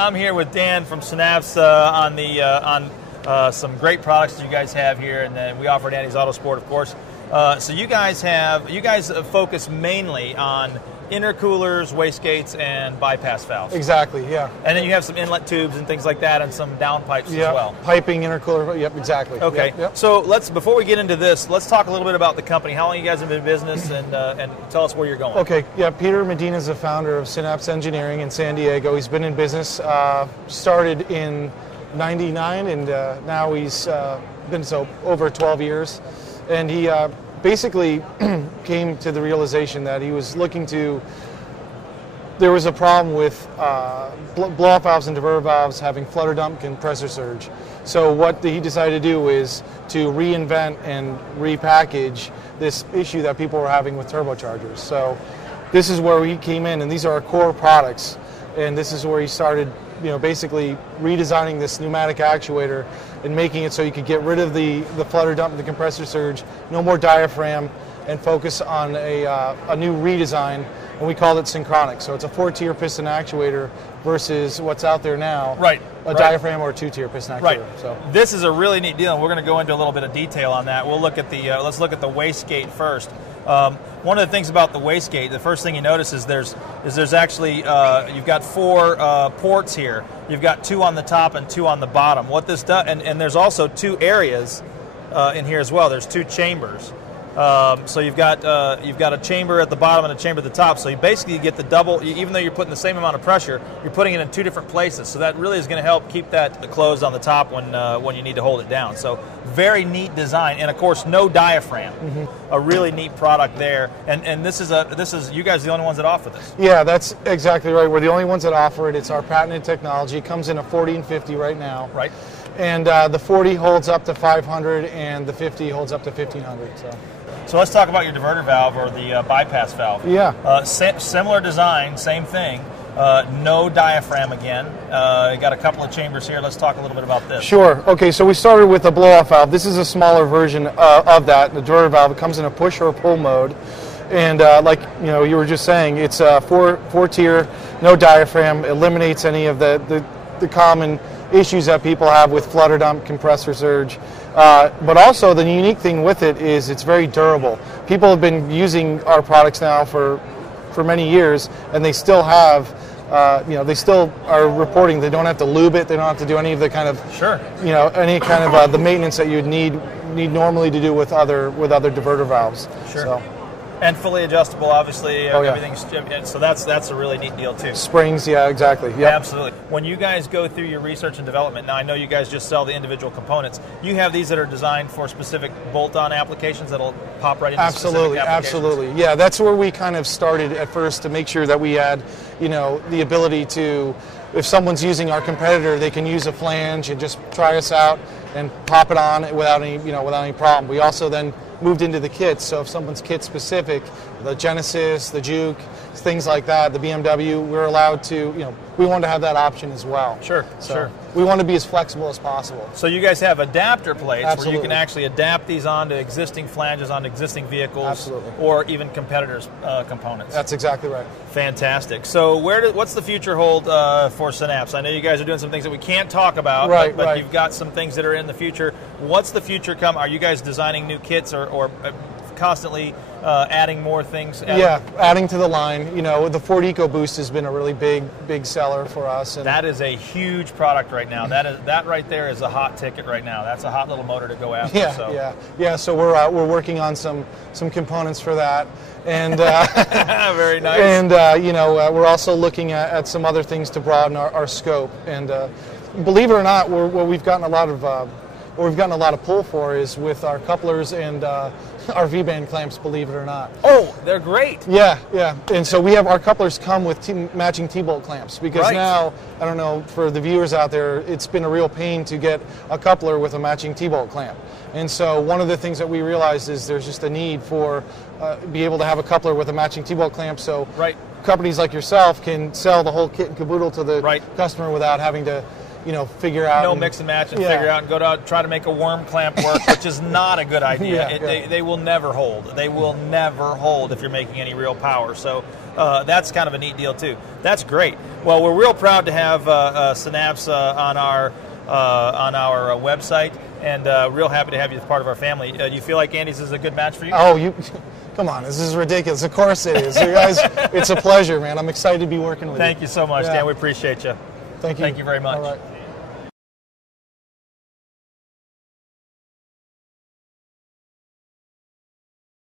I'm here with Dan from Synapse on some great products that you guys have here, and then we offer Danny's Auto Sport, of course. So you guys focus mainly on intercoolers, wastegates, and bypass valves. Exactly, yeah. And then you have some inlet tubes and things like that, and some downpipes as well. Piping, intercooler, yep, exactly. Okay, yep. So before we get into this, let's talk a little bit about the company. How long you guys have been in business, and tell us where you're going. Okay, yeah, Peter Medina is the founder of Synapse Engineering in San Diego. He's been in business, started in '99, and now he's been over 12 years. And he basically came to the realization that he was there was a problem with blow-off valves and diverter valves having flutter dump compressor surge. So what he decided to do is to reinvent and repackage this issue that people were having with turbochargers. So this is where he came in, and these are our core products. And this is where he started, basically redesigning this pneumatic actuator and making it so you could get rid of the flutter dump and the compressor surge, no more diaphragm, and focus on a new redesign, and we called it synchronic. So it's a 4-tier piston actuator versus what's out there now, a diaphragm or a 2-tier piston actuator. Right. So this is a really neat deal, and we're going to go into a little bit of detail on that. We'll look at the let's look at the wastegate first. One of the things about the wastegate, the first thing you notice is there's actually you've got 4 ports here. You've got 2 on the top and 2 on the bottom. What this does, and there's also 2 areas in here as well. There's 2 chambers. So you've got a chamber at the bottom and a chamber at the top. So you basically get the double. Even though you're putting the same amount of pressure, you're putting it in 2 different places. So that really is going to help keep that closed on the top when you need to hold it down. So very neat design, and of course no diaphragm. Mm-hmm. A really neat product there. And this is you guys are the only ones that offer this. Yeah, that's exactly right. We're the only ones that offer it. It's our patented technology. It comes in a 40 and 50 right now. Right. And the 40 holds up to 500, and the 50 holds up to 1500. So let's talk about your diverter valve, or the bypass valve. Yeah. Similar design, same thing. No diaphragm again. Got a couple of chambers here. Let's talk a little bit about this. Sure. Okay, so we started with a blow-off valve. This is a smaller version of that. The diverter valve, it comes in a push or a pull mode. And like you were just saying, it's a 4-tier, no diaphragm, eliminates any of the common issues that people have with flutter dump, compressor surge. But also the unique thing with it is it's very durable. People have been using our products now for many years, and they still have, they still are reporting they don't have to lube it, they don't have to do any of the kind of, any kind of the maintenance that you'd need normally to do with other diverter valves. Sure. So. And fully adjustable, obviously. Oh, yeah. Everything's so that's a really neat deal too. Springs, yeah, exactly. Yep. Absolutely. When you guys go through your research and development, now I know you guys just sell the individual components. You have these that are designed for specific bolt-on applications that'll pop right into specific applications. Absolutely. Yeah, that's where we kind of started at first, to make sure that we had, the ability to, if someone's using our competitor, they can use a flange and just try us out and pop it on without any problem. We also then moved into the kits, so if someone's kit specific, the Genesis, the Juke, things like that, the BMW, we're allowed to, we want to have that option as well. Sure. We want to be as flexible as possible. So you guys have adapter plates. Absolutely. Where you can actually adapt these onto existing flanges, onto existing vehicles. Absolutely. Or even competitors' components. That's exactly right. Fantastic. So what's the future hold for Synapse? I know you guys are doing some things that we can't talk about, but you've got some things that are in the future. What's the future come? Are you guys designing new kits or constantly adding more things? Adding to the line. The Ford EcoBoost has been a really big seller for us. And that is a huge product right now. That right there is a hot ticket right now. That's a hot little motor to go after. Yeah. So we're working on some components for that, and very nice. And we're also looking at some other things to broaden our scope. And believe it or not, what we've gotten a lot of pull for is with our couplers and our V-band clamps, believe it or not. Oh, they're great. Yeah. And so our couplers come with matching T-bolt clamps, because now, I don't know, for the viewers out there, it's been a real pain to get a coupler with a matching T-bolt clamp. And so one of the things that we realized is there's just a need for be able to have a coupler with a matching T-bolt clamp, so companies like yourself can sell the whole kit and caboodle to the customer without having to figure out. No mix and match and figure out and go out try to make a worm clamp work, which is not a good idea. They will never hold. They will never hold if you're making any real power. So that's kind of a neat deal too. That's great. Well, we're real proud to have Synapse on our website, and real happy to have you as part of our family. Do you feel like Andy's is a good match for you? Oh, come on, this is ridiculous. Of course it is. You guys, it's a pleasure, man. I'm excited to be working with you. Thank you so much, Dan. We appreciate you. Thank you. Thank you very much. All right.